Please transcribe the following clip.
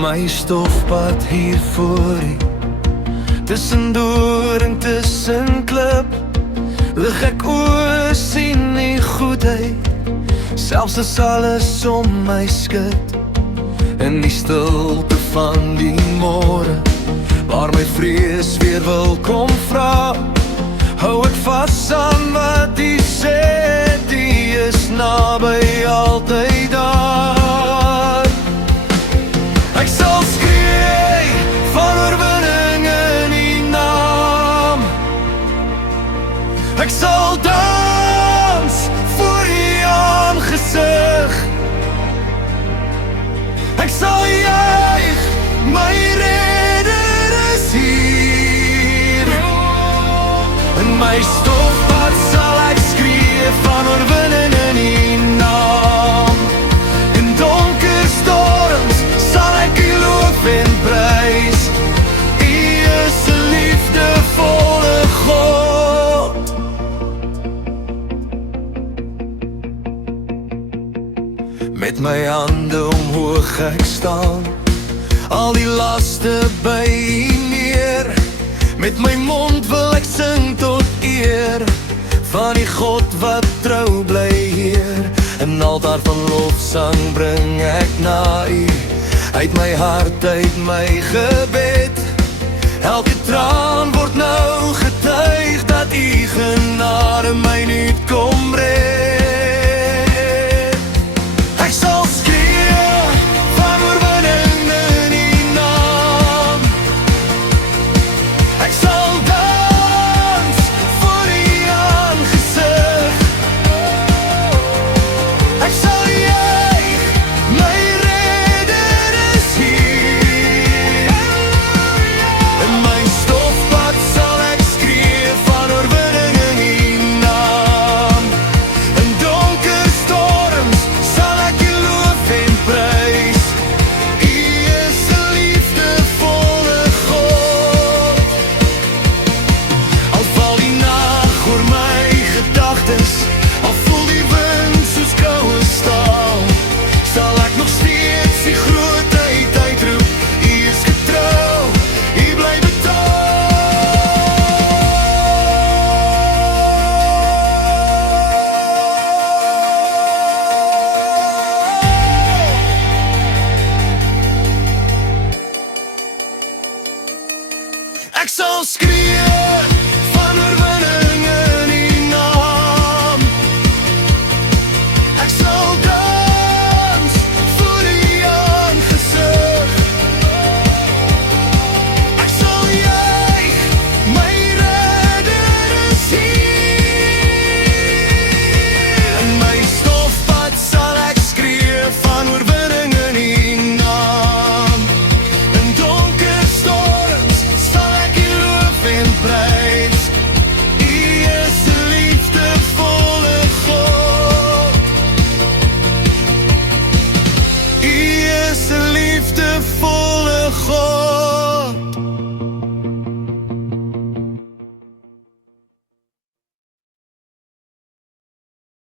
my stofpad hier voor U. Tussen door en tussen klip lig ek oor, sien die goedheid, selfs as alles om my skud. In die stilte van die môre, waar my vrees weer wil kom vra, hou ek vas aan wat U sê, die is naby, altyd daar. Ek sal skree van oorwinning in U naam. Ek sal dans voor U aangesig. Ek sal juig, my redder is hier. In my stofpad sal ek skree van oorwinning in U naam. In donker storms sal ek U loof en prys. U is 'n liefdevolle God. Met my hande omhoog ek staan, al die laste by U neer. Met my mond wil ek sing tot eer van die God wat trou bly Heer. 'n altaar van lofsang bring ek na U, uit my hart, uit my gebed. Elke traan word nou getuig dat U genade my nuut kom red. Ek sal skree van oorwinning in U naam. Ek sal dans voor U aangesig. Ek sal juig, my redder is hier. In my stofpad sal ek skree van oorwinning in U naam. In donker storms sal ek U loof en prys. U is 'n liefdevolle God. Al val die nag oor my gedagtes, al voel die wind soos koue staal, sal ek nog steeds die grootheid uitroep. U is getrou, U bly betaal. Ek sal skree